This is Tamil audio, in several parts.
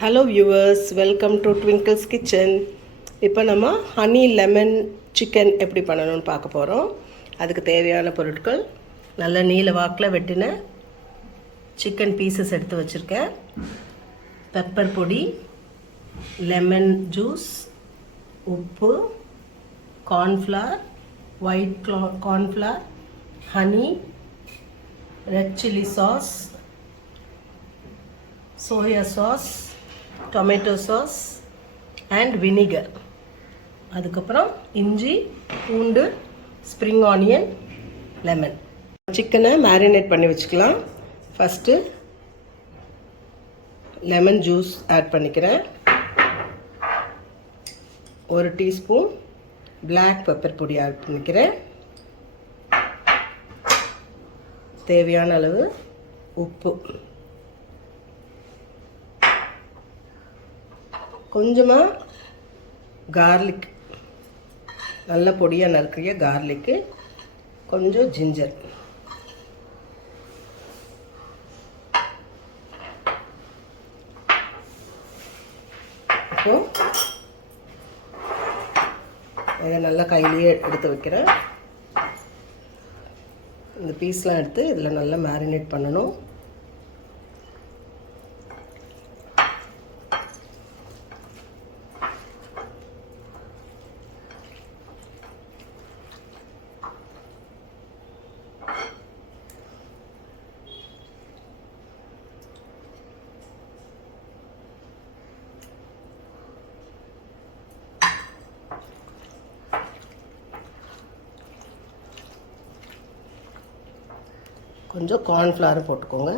Hello viewers, welcome to Twinkles kitchen. இப்போ நம்ம ஹனி லெமன் சிக்கன் எப்படி பண்ணணும்னு பார்க்க போகிறோம். அதுக்கு தேவையான பொருட்கள் நல்ல நீல வாக்கில் வெட்டின சிக்கன் பீசஸ் எடுத்து வச்சுருக்கேன், பெப்பர் பொடி, லெமன் ஜூஸ், உப்பு, cornflour, white cornflour, honey, red chilli sauce, soya sauce, tomato sauce and vinegar. அதுக்கப்புறம் இஞ்சி, பூண்டு, ஸ்ப்ரிங் ஆனியன், லெமன். சிக்கனை மேரினேட் பண்ணி வச்சுக்கலாம். ஃபஸ்ட்டு லெமன் ஜூஸ் ஆட் பண்ணிக்கிறேன். 1 டீஸ்பூன் பிளாக் பெப்பர் பொடி ஆட் பண்ணிக்கிறேன். தேவையான அளவு உப்பு, கொஞ்சமாக கார்லிக், நல்ல பொடியாக நறுக்கிய கார்லிக்கு, கொஞ்சம் ஜிஞ்சர், இப்போது இதை நல்லா கையிலேயே எடுத்து வைக்கிறேன். இந்த பீஸ்லாம் எடுத்து இதில் நல்லா மேரினேட் பண்ணணும். கொஞ்சம் கார்ன்ஃப்ளவர் போட்டுக்கோங்க.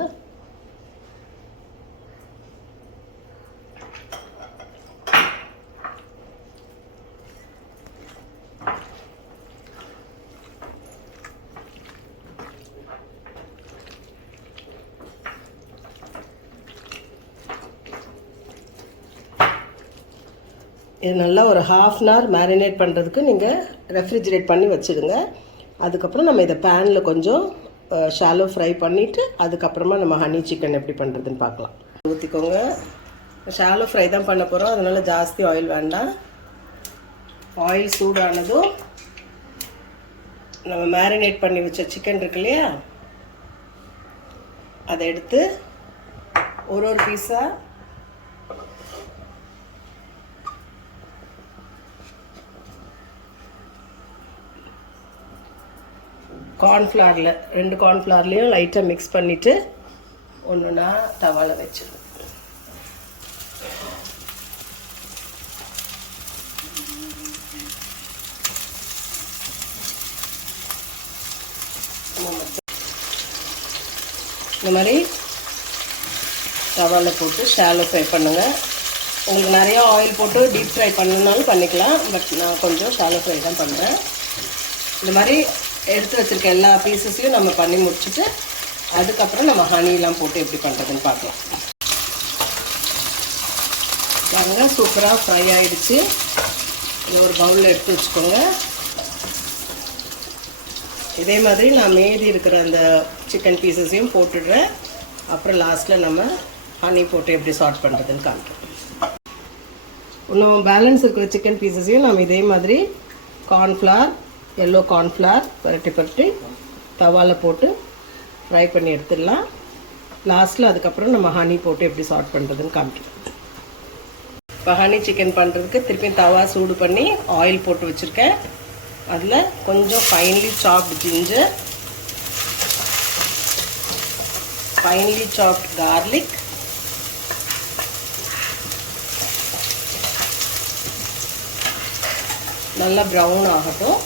இது நல்லா ஒரு ½ hour மேரினேட் பண்ணுறதுக்கு நீங்கள் ரெஃப்ரிஜிரேட் பண்ணி வச்சுடுங்க. அதுக்கப்புறம் நம்ம இதை பேனில் கொஞ்சம் ஷாலோ ஃப்ரை பண்ணிவிட்டு அதுக்கப்புறமா நம்ம ஹனி சிக்கன் எப்படி பண்ணுறதுன்னு பார்க்கலாம். ஊற்றிக்கோங்க. ஷாலோ ஃப்ரை தான் பண்ண போகிறோம், அதனால் ஜாஸ்தி ஆயில் வேண்டாம். ஆயில் சூடானதும் நம்ம மேரினேட் பண்ணி வச்ச சிக்கன் இருக்கு இல்லையா, அதை எடுத்து ஒரு பீஸாக கார்ன்ஃப்ளவரில் 2 கார்ன்ஃப்ளவர்லேயும் லைட்டாக மிக்ஸ் பண்ணிவிட்டு ஒன்றுனா தவாவில் வச்சிடும். இந்த மாதிரி தவாவில் போட்டு ஷாலோ ஃப்ரை பண்ணுங்கள். உங்களுக்கு நிறையா ஆயில் போட்டு டீப் ஃப்ரை பண்ணணுன்னாலும் பண்ணிக்கலாம், பட் நான் கொஞ்சம் ஷாலோ ஃப்ரை தான் பண்ணுறேன். இந்த மாதிரி எடுத்து வச்சுருக்க எல்லா பீசஸ்லையும் நம்ம பண்ணி முடிச்சுட்டு அதுக்கப்புறம் நம்ம ஹனிலாம் போட்டு எப்படி பண்ணுறதுன்னு பார்க்கலாம். பாருங்க, சூப்பராக ஃப்ரை ஆகிடுச்சு. இது ஒரு பவுலில் எடுத்து வச்சுக்கோங்க. இதே மாதிரி நான் மீதி இருக்கிற அந்த சிக்கன் பீசஸையும் போட்டுடுறேன். அப்புறம் லாஸ்ட்டில் நம்ம ஹனி போட்டு எப்படி சார்ட் பண்ணுறதுன்னு காமிக்கிறேன். இன்னும் பேலன்ஸ் இருக்கிற சிக்கன் பீசஸையும் நம்ம இதே மாதிரி கார்ன்ஃப்ளவர், எல்லோ கார்ன்ஃப்ளவர் பரட்டி தவாவில் போட்டு ஃப்ரை பண்ணி எடுத்துடலாம். லாஸ்ட்டில் அதுக்கப்புறம் நம்ம ஹனி போட்டு எப்படி சார்ட் பண்ணுறதுன்னு காமிக்கிறோம். இப்போ ஹனி சிக்கன் பண்ணுறதுக்கு திருப்பி தவா சூடு பண்ணி ஆயில் போட்டு வச்சுருக்கேன். அதில் கொஞ்சம் ஃபைன்லி சாப்டு ஜிஞ்சர், ஃபைன்லி சாப்டு கார்லிக், நல்லா ப்ரௌன் ஆகட்டும்.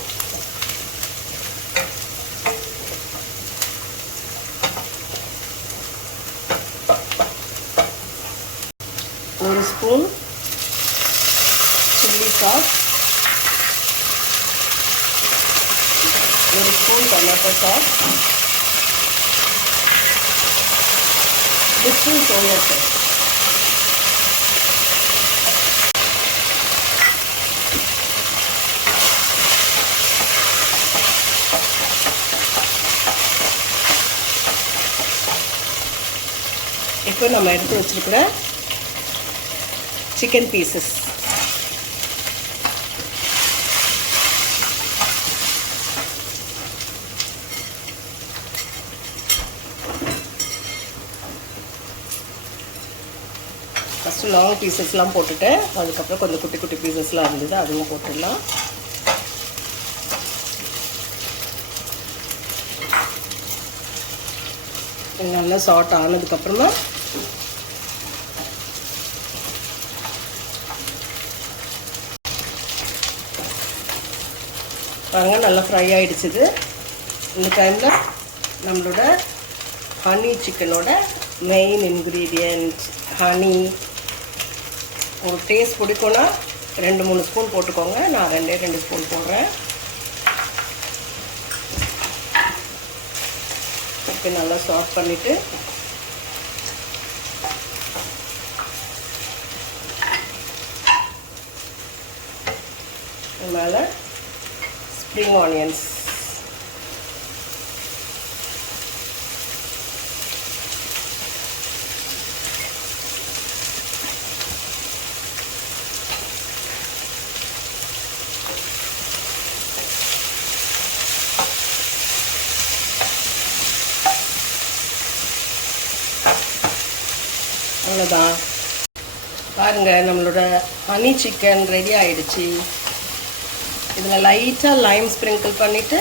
ஒரு ஸ்பூன் சில்லி சாஸ், ஒரு ஸ்பூன் டொமேட்டோ சாஸ், ஒரு ஸ்பூன் சோயா சாஸ். இப்போ நம்ம எடுத்து வச்சிருக்கிற சிக்கன் பீசஸ். ஃபஸ்ட்டு லாங் பீசஸ்லாம் போட்டுட்டேன், அதுக்கப்புறம் கொஞ்சம் குட்டி குட்டி பீசஸ்லாம் இருந்தது, அதுவும் போட்டுடலாம். நல்லா சாட் ஆனதுக்கப்புறமா பாருங்கள் நல்லா ஃப்ரை ஆகிடுச்சிது. இந்த டைமில் நம்மளோட ஹனி சிக்கனோட மெயின் இன்க்ரீடியன்ட் ஹனி. உங்களுக்கு டேஸ்ட் பிடிக்கும்னா 2-3 ஸ்பூன் போட்டுக்கோங்க. நான் 2 ஸ்பூன் போடுறேன். இப்போ நல்லா சாட் பண்ணிவிட்டு மேலே ஸ்ப்ரிங் ஆனியன்ஸ். அவ்வளோதான். பாருங்கள் நம்மளோட ஹனி சிக்கன் ரெடி ஆகிடுச்சு. இதில் லைட்டாக லைம் ஸ்ப்ரிங்கிள் பண்ணிவிட்டு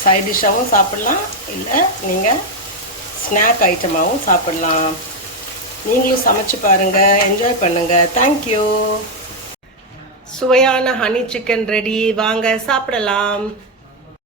சைட் டிஷ்ஷாகவும் சாப்பிட்லாம், இல்லை நீங்கள் ஸ்நாக் ஐட்டமாகவும் சாப்பிட்லாம். நீங்களும் சமைச்சு பாருங்கள், என்ஜாய் பண்ணுங்கள். தேங்க்யூ. சுவையான ஹனி சிக்கன் ரெடி. வாங்க சாப்பிடலாம்.